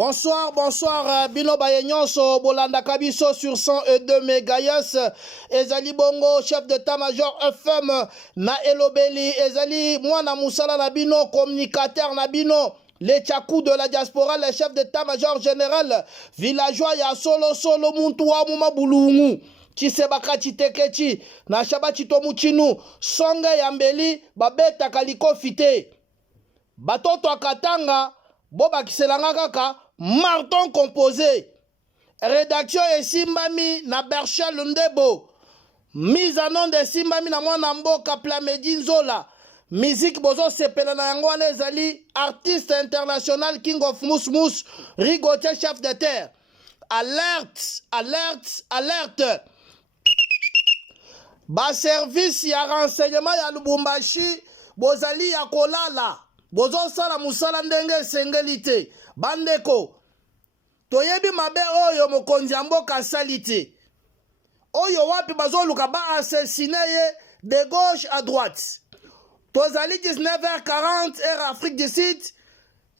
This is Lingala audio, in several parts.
Bonsoir, bonsoir, Bino Bayenyonso, Bolanda Kabiso sur 102 MHz. Ezali Bongo, chef d'état-major FM, na Elobeli, Ezali, moi na Moussala Nabino, communicateur Nabino, les Tchakou de la diaspora, le chef d'état-major général, villageois, ya solo, Muntua, Mouma Boulungu. Chisebaka Chitekechi, na Shaba Chitomu Chinu, Songa Yambeli, Babeta Kaliko Fite. Batoto Akatanga, Boba Kiselanga Kaka, marton composé. Rédaction et Simbami na Berchel Ndebo. Mise en nom de Simbami na Mwana Mboka Plamedine Zola. Musique Bozo Sepela na Yangwane Ezali. Artiste international King of Mous, Rigotier chef de terre. Alerte, alerte, alerte. Ba service ya renseignement ya Lubumbashi. Bozali ya kolala. Bozo sala musala ndenge sengelite. Bandeko. Toyebi mabe oyo mokonzi ya mboka salite. Oyo wapi bazoluka ba assassiné de gauche à droite. Tozali 19h40 heure Afrique du Sud.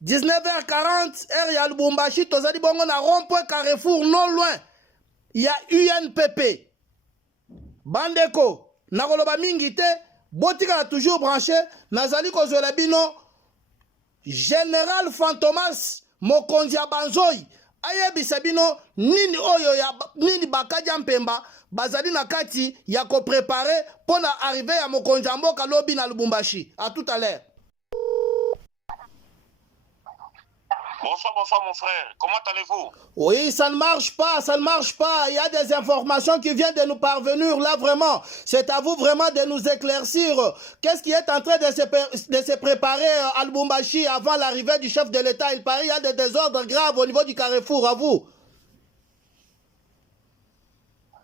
19h40 heure ya Lubumbashi. Tozali bongo na rond-point Carrefour non loin. Il y a UNPP. Bandeko. Nakoloba mingi te. Botika toujours branché. Nazali kozwela bino. Général Fantomas mokonzi ya banzoi ayebisa bino nini oyo ya nini bakaja mpemba bazali na kati ya ko préparer pour na arriver ya mokonzi ya mboka lobi na Lubumbashi. À tout à l'heure. Bonsoir, bonsoir mon frère. Comment allez-vous? Oui, ça ne marche pas, ça ne marche pas. Il y a des informations qui viennent de nous parvenir là vraiment. C'est à vous vraiment de nous éclaircir. Qu'est-ce qui est en train de se préparer à Lubumbashi avant l'arrivée du chef de l'État? Il paraît qu'il y a des désordres graves au niveau du Carrefour, à vous.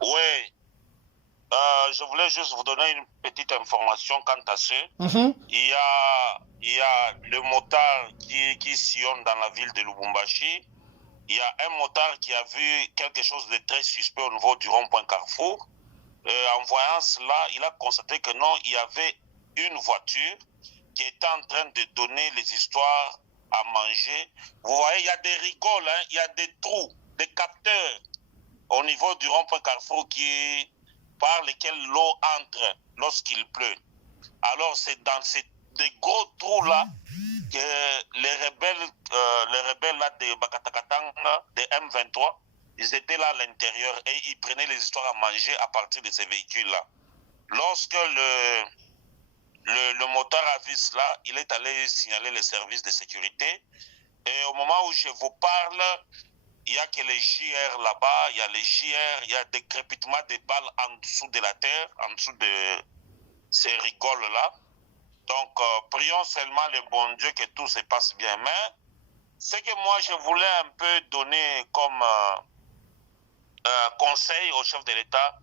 Oui. Je voulais juste vous donner une petite information quant à ce. Il y a le motard qui sillonne dans la ville de Lubumbashi. Il y a un motard qui a vu quelque chose de très suspect au niveau du rond-point Carrefour. En voyant cela, il a constaté que non, il y avait une voiture qui était en train de donner les histoires à manger. Vous voyez, il y a des rigoles, hein, il y a des trous, des capteurs au niveau du rond-point Carrefour par lesquels l'eau entre lorsqu'il pleut. Alors c'est dans ces des gros trous-là que les rebelles là de Bakatakatanga, de M23, ils étaient là à l'intérieur et ils prenaient les histoires à manger à partir de ces véhicules-là. Lorsque le motard a vu cela, il est allé signaler les services de sécurité. Et au moment où je vous parle, il n'y a que les JR là-bas, il y a les JR, il y a des crépitements de balles en dessous de la terre, en dessous de ces rigoles-là. Donc, prions seulement le bon Dieu que tout se passe bien. Mais ce que moi, je voulais un peu donner comme conseil au chef de l'État,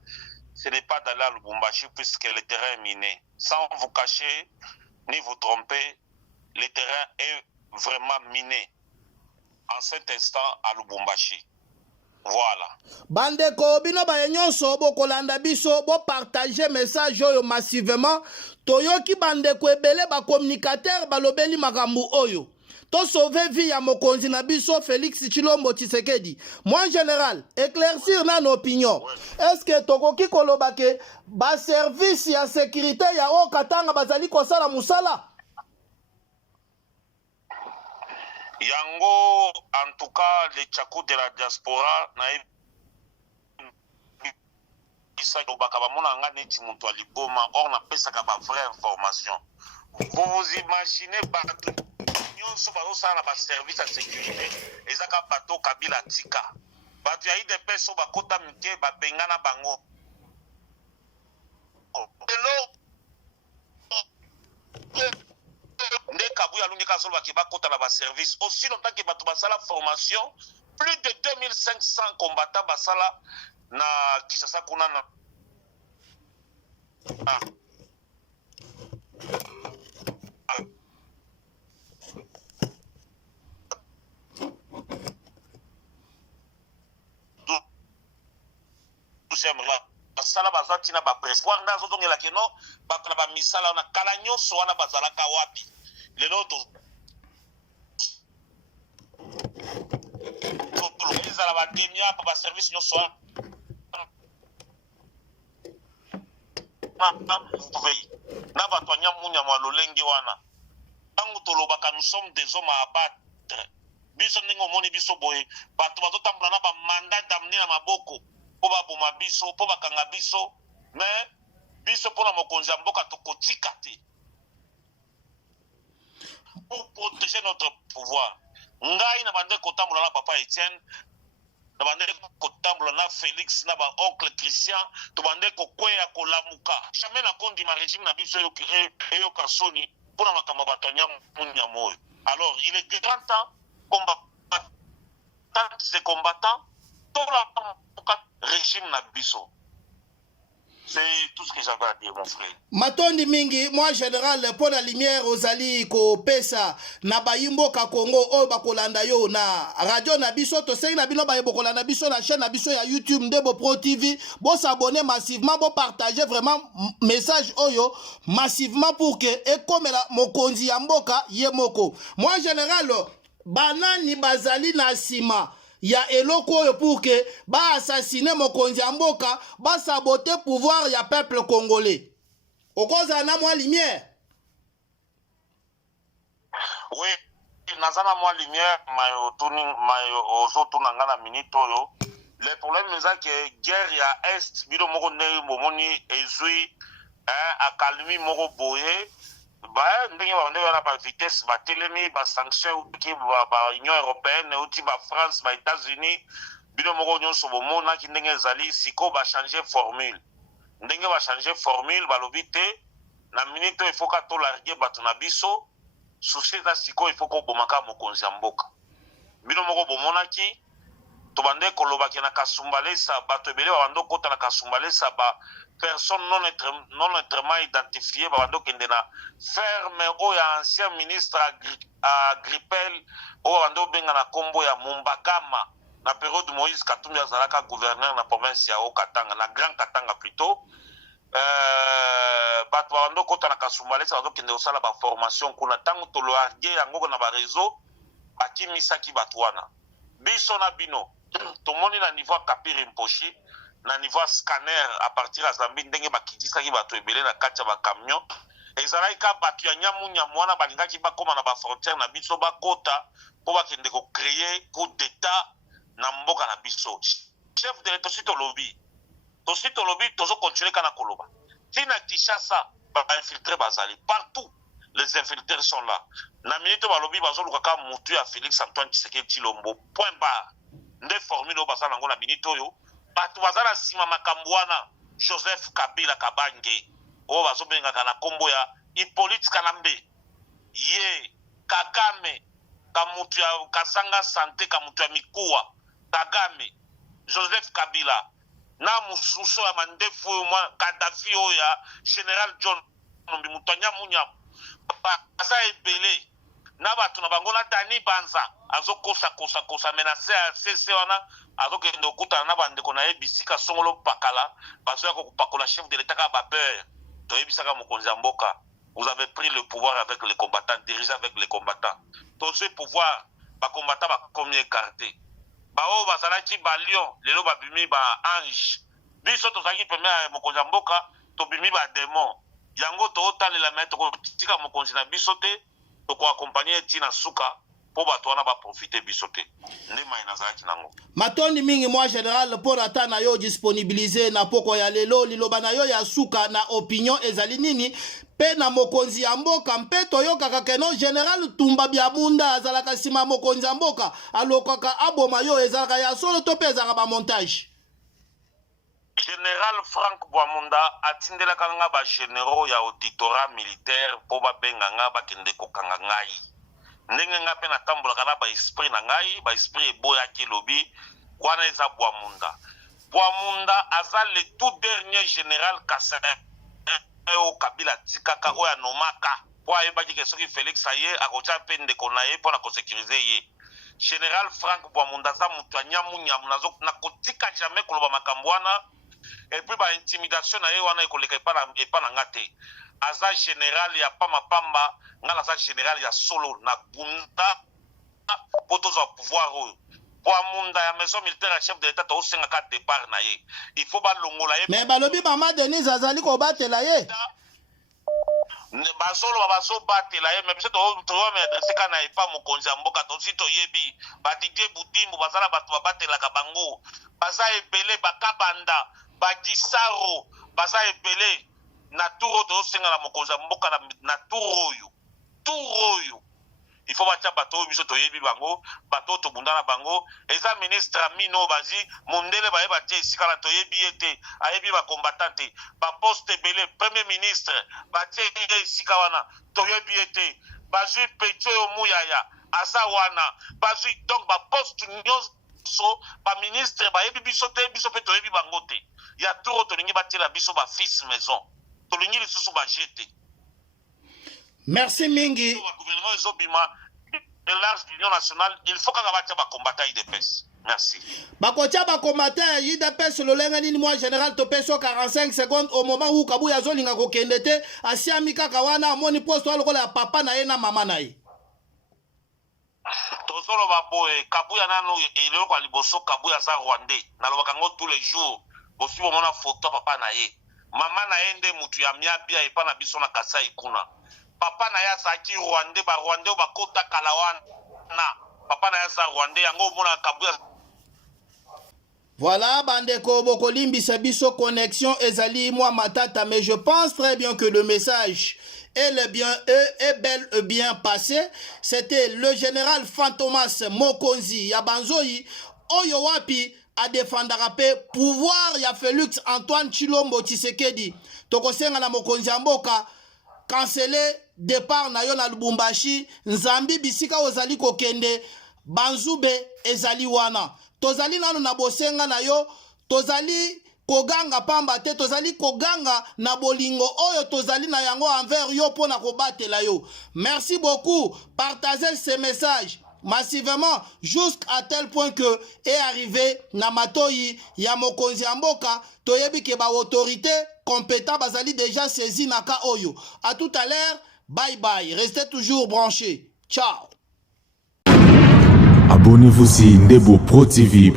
ce n'est pas d'aller à Lubumbashi puisque le terrain est miné. Sans vous cacher ni vous tromper, le terrain est vraiment miné en cet instant à Lubumbashi. Voilà. Bandeko bino bayenyonso bokolanda biso bo partager message oyo massivement toyoki bandeko ebele ba communicateur balobeli makambo oyo to sauver vie ya mokonzi na biso Félix Tshilombo Tshisekedi. Moi en général éclaircir na opinion. Est-ce que tokoki koloba ke ba service ya sécurité ya Okatanga bazali kosala musala? Yango, en tout cas, les Tchakou de la diaspora, on appelle ça une vraie information. Vous vous imaginez, nous sommes dans service de sécurité, et ça a bateau Kabila Tika. Il y a des personnes qui ont été bengana bango. Service. Aussi longtemps que bato basala formation, plus de 2500 combattants basala na Kinshasa kuna na basala bazati na ba prévoir ndazo zongela keno bato na ba misala na kala nyonso wana bazalaka wapi lelo to Kenya pa service nous soit na batwanya munya malolenge wana tangu tolobaka nous sommes des hommes à abattre biso ningo moni biso boye bato bazotambula na ba mandat d'amener na maboko po baboma biso po bakanga biso mais biso pona mokonzi ya mboka tokotika te pour protéger notre pouvoir ngai na bande kotambula na papa Etienne na bande kotambula na Félix na ba oncle Christian to bande kokweya kolamuka jamais na kondi ma régime na biso yo kasoni pour na makamba batanya munya moyo. Alors il est grand temps combattant ces combattants pour la régime na biso. C'est tout ce que j'avais à dire, mon frère. Matondi mingi, moi général, pour la lumière ozali ko pesa na bayimbo ka Congo o bakolanda yo na radio na biso to sengi na bino bayebo kolanda biso na chaîne na biso ya YouTube Ndebo Pro TV. Bon s'abonner massivement, bon partager vraiment message oyo massivement pour que et comme la mokonzi ya mboka ye moko. Moi général, banani bazali na sima ya eloko oyo pour que ba assassiner mokonzi ya mboka ba saboter pouvoir ya peuple congolais. Okoza na mwa lumière. Oui, nazana mwa lumière mayo ozotuna ngana minute oyo. Le problème c'est que guerre ya est bido moko ne momoni ezui akalmi moko boye ba ndenge ba ndenge na vitesse ba telemi ba sanction ki ba Union européenne uti ba France ba États-Unis bido moko nyonso bomona ki ndenge ezali siko ba changer formule ndenge ba changer formule ba lobité na minute il faut ka to larguer bato na biso souci za siko il faut ko bomaka mokonzi ya mboka bido moko bomona ki to bande koloba ki na kasumbalesa bato ebele ba bando kota na kasumbalesa ba personne non étrement identifiée bando kende na ferme o ya ancien ministre Agripel o bando benga na kombo ya Mumbagama na période Moïse Katumbi azalaka gouverneur na province ya Okatanga na Grand Katanga plutôt bato bando kota na kasumbalesa bando kende osala ba formation kuna tango to lo argue yango na ba réseau akimisaki bato wana biso na bino tomoni na niveau Kapiri Mposhi na niveau scanner à partir à Zambie ndenge bakidisaki bato ebele na kati ya ba camion ezalaki ka bato ya nyamu wana balingaki bakoma na ba frontière na biso bakota po bakende ko créer coup d'état na mboka na biso chef de l'état tosito lobby tozo continuer kana koloba tina Kinshasa ba infiltrer bazali partout les infiltrés sont là na minute ba lobby bazoluka ka mutu ya Félix Antoine Tshisekedi Tshilombo point barre nde formule o bazala ngo na minute oyo bato bazala sima makambo wana Joseph Kabila Kabange o bazobengaka na kombo ya Hippolyte Kanambe ye Kagame kamutu ya Kasanga Santé kamutu ya Mikuwa Kagame Joseph Kabila na mususu ya mandefu mwa Kadhafi oya General John Numbi mutanya munya basa ebele na bato na bango na Dani Banza azokosa menace ya CC wana azokende okutana na bandeko na ebisika songolo pakala bazoya kopakola chef de l'état ka babeur to ebisaka mokonzi ya mboka. Vous avez pris le pouvoir avec les combattants, dirigé avec les combattants. Tout ce pouvoir ba combattants ba komi écarté bao bazalaki ba lion lelo ba bimi ba ange biso tozaki premier mokonzi ya mboka to bimi ba démon yango to otalela mettre ko tika mokonzi na biso te to ko accompagner tina suka po bato wana ba profiter biso te ndema inazalaki nango matondi mingi moi général pour ata na yo disponibiliser na poko ya lelo liloba na yo ya suka na opinion ezali nini pe na mokonzi ya mboka mpe toyokaka keno général Tumba Biabunda azalaka sima mokonzi ya mboka alokaka aboma yo ezalaka ya solo to pe ezalaka ba montage. Général Frank Bwamunda atindelaka nga ba généraux ya auditorat militaire po babenga nga bakende kokanga ngai ndenge nga pe natambolaka na ba esprit na ngai ba esprit eboyaki lobi wana eza Bwamunda aza le tout dernier général Kasserine o Kabila tikaka oya nomaka po ayebaki ke soki Félix aye akotia mpe ndeko na ye mpona kosécurize ye. Général Frank Bwamunda aza moto ya nyamu nakotika jamais koloba makambo wana epuis ba intimidation na ye wana ekoleka epa na nga te. Aza général ya pamba nga naza général ya solo na bunda po tozwa pouvoir oyo pour amunda ya maison militaire chef de l'état to senga ka départ na ye il faut ba longola ye mais balobi mama Denise azali ko batela ye basolo baso batela ye mais biso to me adresse kana epa mokonzi ya mboka to si toyebi badidie budimbu basala bato babatelaka bango baza ebele bakabanda bagisaro baza ebele na turo to senga na mokonzi ya mboka na turo oyo il faut batia bato biso toyebi bango bato to bundana bango eza ministre Amino bazi mondele baye batie esika na toyebi ete ayebi ba combattante ba poste belé premier ministre batie esika wana toyebi ete bazui pecho yo muyaya asa wana bazui donc ba poste nyonso ba ministre bayebi biso te biso pe toyebi bango te ya turo to lingi batie la biso ba fils maison to lingi lisusu ba jeté. Merci mingi. Le gouvernement Zobima de l'Arche d'Union nationale, il faut qu'on ait des combattants IDPS. Merci. Bakotia ba combattant IDPS le lenga nini moi général Topeso 45 secondes au moment où Kabuya zolinga ko kendete asia mika kawana moni poste wa lokola papa na ye na mama na ye. Tozolo baboye Kabuya nano ile ko liboso Kabuya za Rwandais na lobaka ngo tous les jours bosi bo mona photo papa na ye. Mama na ye nde mutu ya miabia epa na biso na Kasai kuna. Papa na ya saki Rwandais ba Rwandais ba kota kalawana na papa na ya sa Rwandais yango mona Kabuya. Voilà bandeko bokolimbisa biso connexion ezali moi matata mais je pense très bien que le message est bel et bien passé. C'était le général Fantomas Mokonzi ya Banzoi oyo wapi a défendre pe pouvoir ya Félix Antoine Tshilombo Tshisekedi tokosenga na Mokonzi mboka canceller départ na yo na Lubumbashi nzambi bisika ozali kokende banzube ezali wana tozali nano na bosenga na yo tozali koganga pamba te tozali koganga na bolingo oyo tozali na yango envers yo pona kobatela yo. Merci beaucoup, partagez ce message massivement jusqu'à tel point que est arrivé na matoyi ya mokonzi mboka toyebi ke ba autorité compétent bazali déjà saisi naka oyo. À tout à l'heure, bye bye, restez toujours branchés. Ciao. Abonnez-vous Ndebo Pro TV,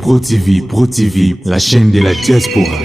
la chaîne de la diaspora.